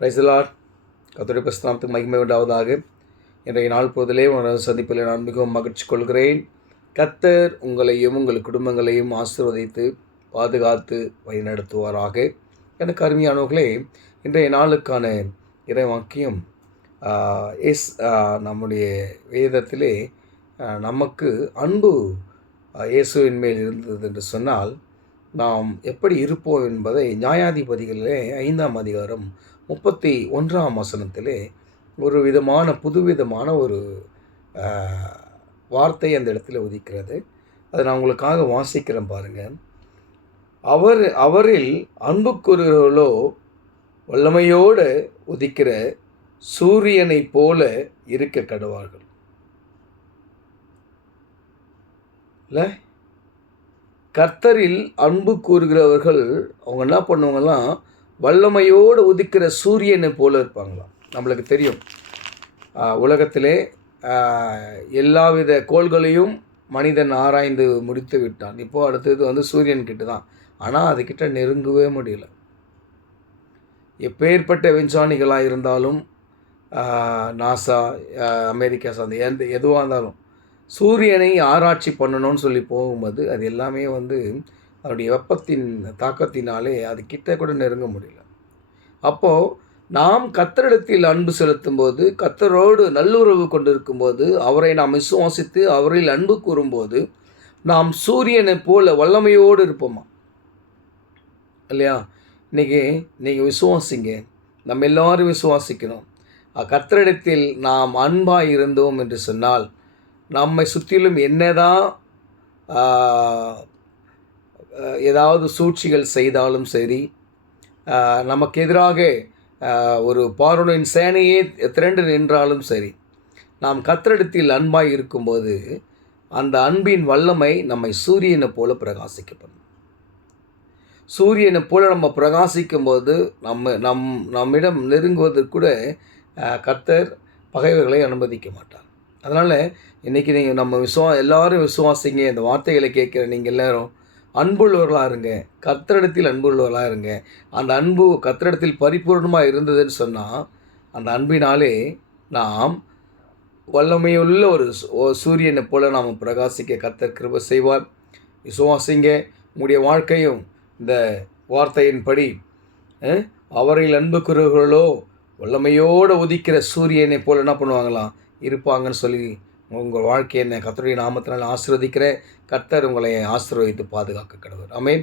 Praise the Lord. கர்த்தருடைய பரிசுத்தநாமத்துக்கு மகிமை உண்டாவதாக. இன்றைய நாள் பொழுதிலே உங்களது சந்திப்பில் நான் மிகவும் மகிழ்ச்சி கொள்கிறேன். கர்த்தர் உங்களையும் உங்கள் குடும்பங்களையும் ஆசீர்வதித்து பாதுகாத்து வழிநடத்துவாராக. எனக்கு அருமையானவர்களே, இன்றைய நாளுக்கான இறைவாக்கியம் நம்முடைய வேதத்திலே நமக்கு அன்பு இயேசுவின் மேல் இருந்தது என்று சொன்னால் நாம் எப்படி இருப்போம் என்பதை நியாயாதிபதிகளிலே 5ஆம் அதிகாரம் 31ஆம் வசனத்திலே ஒரு விதமான புதுவிதமான ஒரு வார்த்தை அந்த இடத்துல உதிக்கிறது. அதை நான் உங்களுக்காக வாசிக்கிறேன் பாருங்கள். அவரில் அன்பு கூறுகிறவர்களோ வல்லமையோடு உதிக்கிற சூரியனை போல இருக்க கடவார்கள். இல்லை, கர்த்தரில் அன்பு கூறுகிறவர்கள் அவங்க என்ன பண்ணுவாங்கலாம், வல்லமையோடு உதிக்கிற சூரியனை போல இருப்பாங்களாம். நம்மளுக்கு தெரியும், உலகத்திலே எல்லாவித கோள்களையும் மனிதன் ஆராய்ந்து முடித்து விட்டான். இப்போது அடுத்தது சூரியன் கிட்ட தான். ஆனால் அதுக்கிட்ட நெருங்கவே முடியல. எப்பேற்பட்ட விஞ்ஞானிகளாக இருந்தாலும், நாசா, அமெரிக்கா சார்ந்த எதுவாக இருந்தாலும் சூரியனை ஆராய்ச்சி பண்ணணும்னு சொல்லி போகும்போது அது எல்லாமே அதனுடைய வெப்பத்தின் தாக்கத்தினாலே அது கிட்ட கூட நெருங்க முடியல. அப்போது நாம் கர்த்தரிடத்தில் அன்பு செலுத்தும் போது, கர்த்தரோடு நல்லுறவு கொண்டிருக்கும்போது, அவரை நாம் விசுவாசித்து அவரில் அன்பு கூறும்போது நாம் சூரியனை போல வல்லமையோடு இருப்போமா இல்லையா? இன்றைக்கி நீங்கள் விசுவாசிங்க, நம்ம எல்லோரும் விசுவாசிக்கணும். கர்த்தரிடத்தில் நாம் அன்பாக இருந்தோம் என்று சொன்னால் நம்மை சுற்றிலும் என்னதான் ஏதாவது சூழ்ச்சிகள் செய்தாலும் சரி, நமக்கு எதிராக ஒரு பார்வோனின் சேனையே திரண்டு நின்றாலும் சரி, நாம் கர்த்தரிடத்தில் அன்பாய் இருக்கும்போது அந்த அன்பின் வல்லமை நம்மை சூரியனை போல பிரகாசிக்கப்படும். சூரியனை போல நம்ம பிரகாசிக்கும்போது நம்மிடம் நெருங்குவதற்கு கூட கர்த்தர் பகைவர்களை அனுமதிக்க மாட்டார். அதனால் இன்றைக்கி நீங்கள் நம்ம எல்லோரும் விசுவாசிங்க. இந்த வார்த்தைகளை கேட்குற நீங்கள் எல்லோரும் அன்புள்ளவர்களாக இருங்க, கர்த்தரிடத்தில் அன்புள்ளவர்களாக இருங்க. அந்த அன்பு கர்த்தரிடத்தில் பரிபூர்ணமாக இருந்ததுன்னு சொன்னால் அந்த அன்பினாலே நாம் வல்லமையுள்ள ஒரு சூரியனை போல நாம் பிரகாசிக்க கர்த்தர் கிருபை செய்வார். விசுவாசிங்க. உங்களுடைய வாழ்க்கையும் இந்த வார்த்தையின்படி அவரில் அன்பு கூறுகிறவர்களோ வல்லமையோடு உதிக்கிற சூரியனை போல் என்ன பண்ணுவாங்களாம், இருப்பாங்கன்னு சொல்லி உங்கள் வாழ்க்கையை கர்த்தருடைய நாமத்தினால் ஆசீர்வதிக்கிற கர்த்தர் உங்களை ஆசீர்வதித்து பாதுகாக்க கடவுள். ஆமென்.